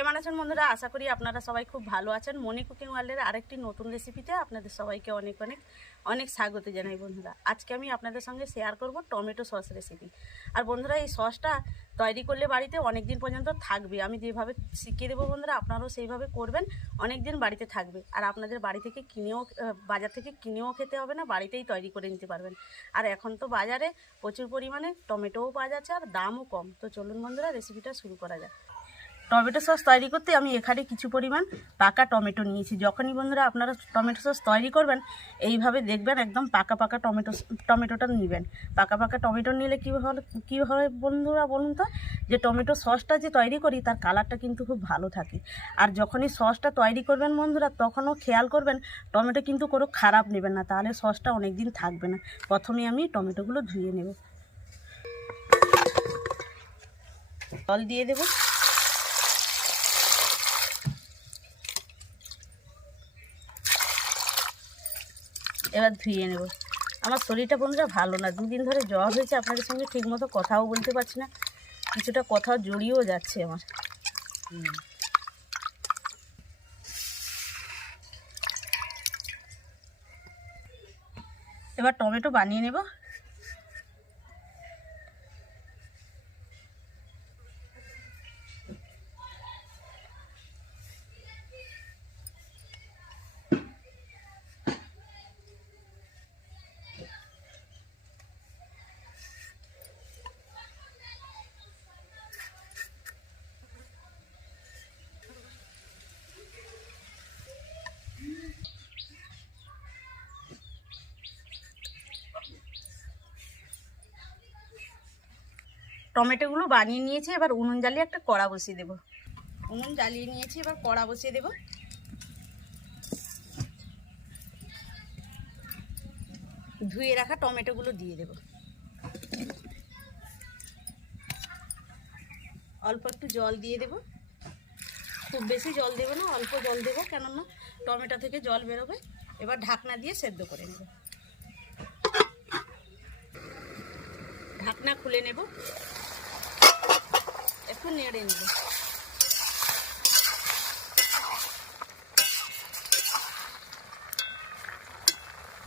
কেমন আছেন বন্ধুরা, আশা করি আপনারা সবাই খুব ভালো আছেন। মনি কুকিং ওয়ার্ল্ডের আরেকটি নতুন রেসিপিতে আপনাদের সবাইকে অনেক অনেক অনেক স্বাগত জানাই বন্ধুরা। আজকে আমি আপনাদের সঙ্গে শেয়ার করব টমেটো সস রেসিপি আর বন্ধুরা, এই সসটা তৈরি করলে বাড়িতে অনেক দিন পর্যন্ত থাকবে। আমি যেভাবে শিখিয়ে দেবো বন্ধুরা, আপনারাও সেইভাবে করবেন। অনেক দিন বাড়িতে থাকবে। আর আপনাদের বাড়ি থেকে কিনেও বাজার থেকে কিনেও খেতে হবে না, বাড়িতেই তৈরি করে নিতে পারবেন। আর এখন তো বাজারে প্রচুর পরিমাণে টমেটোও পাওয়া যাচ্ছে আর দামও কম। তো চলুন বন্ধুরা রেসিপিটা শুরু করা যাক। টমেটো সস তৈরি করতে আমি এখানে কিছু পরিমাণ পাকা টমেটো নিয়েছি। যখনই বন্ধুরা আপনারা টমেটো সস তৈরি করবেন, এইভাবে দেখবেন একদম পাকা পাকা টমেটো টমেটোটা নেবেন। পাকা পাকা টমেটো নিলে কী হলে কী হয় বন্ধুরা বলুন তো? যে টমেটো সসটা যে তৈরি করি, তার কালারটা কিন্তু খুব ভালো থাকে। আর যখনই সসটা তৈরি করবেন বন্ধুরা, তখনও খেয়াল করবেন টমেটো কিন্তু কোনো খারাপ নেবেন না, তাহলে সসটা অনেক দিন থাকবে না। প্রথমে আমি টমেটোগুলো ধুয়ে নেব। জল দিয়ে দেবো। এবার ধুয়ে নেব আমার শরীরটা বন্ধুরা ভালো না, দুদিন ধরে জ্বর হয়েছে, আপনাদের সঙ্গে ঠিকমতো কথাও বলতে পারছি না, কিছুটা কথাও জড়িয়েও যাচ্ছে আমার। এবার টমেটো বানিয়ে নেব টমেটোগুলো বানিয়ে নিয়েছি, এবার উনুন জ্বালিয়ে একটা কড়া বসিয়ে দেবো। উনুন জ্বালিয়ে নিয়েছি, এবার কড়া বসিয়ে দেবো। ধুয়ে রাখা টমেটোগুলো দিয়ে দেবো। অল্প একটু জল দিয়ে দেবো। খুব বেশি জল দেবো না, অল্প জল দেবো, কেননা টমেটো থেকে জল বেরোবে। এবার ঢাকনা দিয়ে সেদ্ধ করে নেব। ঢাকনা খুলে নেব। একটু নেড়ে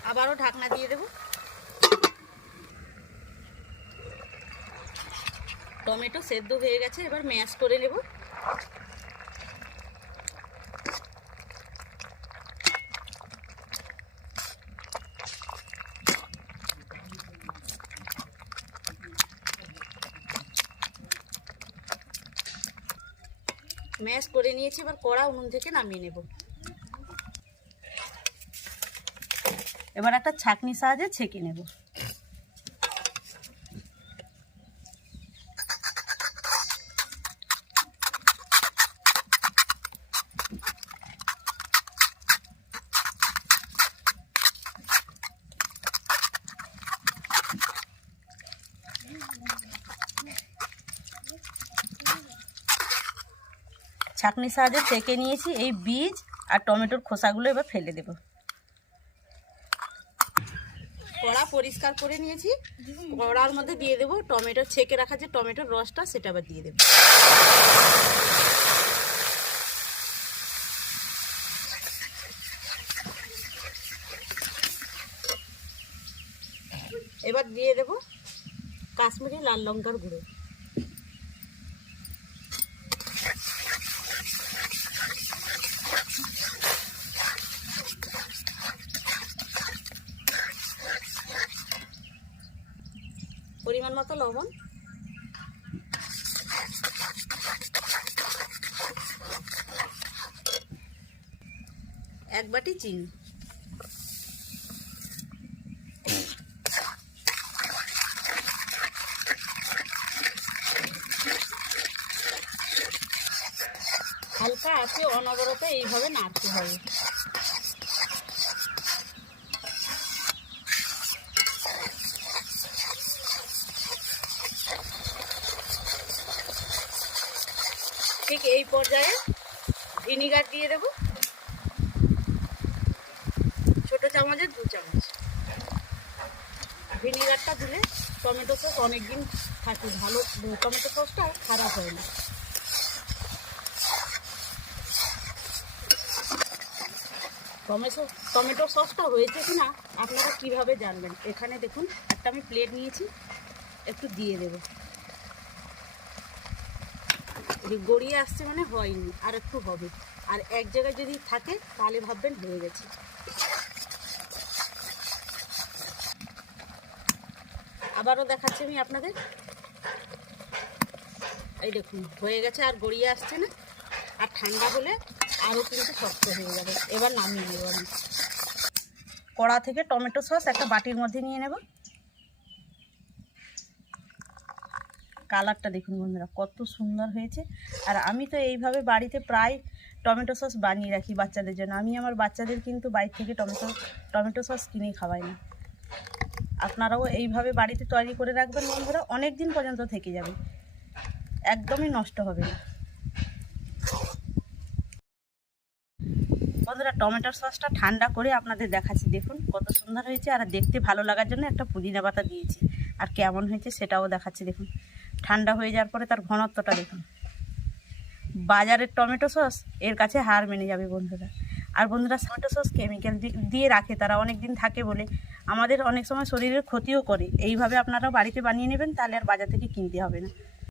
আবারও ঢাকনা দিয়ে দেব। টমেটো সেদ্ধ হয়ে গেছে এবার ম্যাশ করে নেব। ম্যাশ করে নিয়েছি, এবার কড়া উনুন থেকে নামিয়ে নেব। এবার একটা ছাকনি সাহায্যে ছেঁকে নেব। ছাকনির সাহায্যে ছেঁকে নিয়েছি এই বীজ আর টমেটোর খোসাগুলো এবার ফেলে দেব। কড়া পরিষ্কার করে নিয়েছি। কড়ার মধ্যে দিয়ে দেবো টমেটো, ছেঁকে রাখা যে টমেটোর রসটা সেটা আবার দিয়ে দেবো। এবার দিয়ে দেব কাশ্মীরি লাল লঙ্কার গুঁড়ো পরিমাণ মতো লবণ। এক বাটি চিনি। হালকা আছে অনবরত এইভাবে নাড়তে হবে। ঠিক এই পর্যায়ে ভিনিগার দিয়ে দেব। ছোট চামচের দু চামচ। ভিনিগারটা দিলে টমেটো সস অনেকদিন থাকে, ভালো, টমেটো সসটা খারাপ হয় না। টমেটো টমেটো সসটা হয়েছে কি না আপনারা কীভাবে জানবেন? এখানে দেখুন, একটা আমি প্লেট নিয়েছি, একটু দিয়ে দেবো। গড়িয়ে আসছে মানে হয়নি, আর একটু হবে। আর এক জায়গায় যদি থাকে, তাহলে ভাববেন হয়ে গেছে। আবারও দেখাচ্ছি আমি আপনাদের। এই দেখুন, হয়ে গেছে, আর গড়িয়ে আসছে না। আর ঠান্ডা হলে আরও কিন্তু শক্ত হয়ে যাবে। এবার নামিয়ে নেব আমি। কড়া থেকে টমেটো সস একটা বাটির মধ্যে নিয়ে নেব। কালারটা দেখুন বন্ধুরা, কত সুন্দর হয়েছে। আর আমি তো এইভাবে বাড়িতে প্রায় টমেটো সস বানিয়ে রাখি বাচ্চাদের জন্য। আমি আমার বাচ্চাদের কিন্তু বাইরে থেকে টমেটো টমেটো সস কিনে খাওয়াই না। আপনারাও এইভাবে বাড়িতে তৈরি করে রাখবেন বন্ধুরা অনেক দিন পর্যন্ত থেকে যাবে। একদমই নষ্ট হবে না। বন্ধুরা টমেটোর সসটা ঠান্ডা করে আপনাদের দেখাচ্ছি। দেখুন কত সুন্দর হয়েছে, আর দেখতে ভালো লাগার জন্য একটা পুদিনা পাতা দিয়েছি। আর কেমন হয়েছে সেটাও দেখাচ্ছি, দেখুন। ঠান্ডা হয়ে যাওয়ার পরে তার ঘনত্বটা দেখুন। বাজারের টমেটো সস, এর কাছে হার মেনে যাবে বন্ধুরা। আর বন্ধুরা, টমেটো সস কেমিক্যাল দিয়ে রাখে, তারা অনেক দিন থাকে বলে। আমাদের অনেক সময় শরীরের ক্ষতিও করে। এইভাবে আপনারা বাড়িতে বানিয়ে নেবেন, তাহলে আর বাজার থেকে কিনতে হবে না।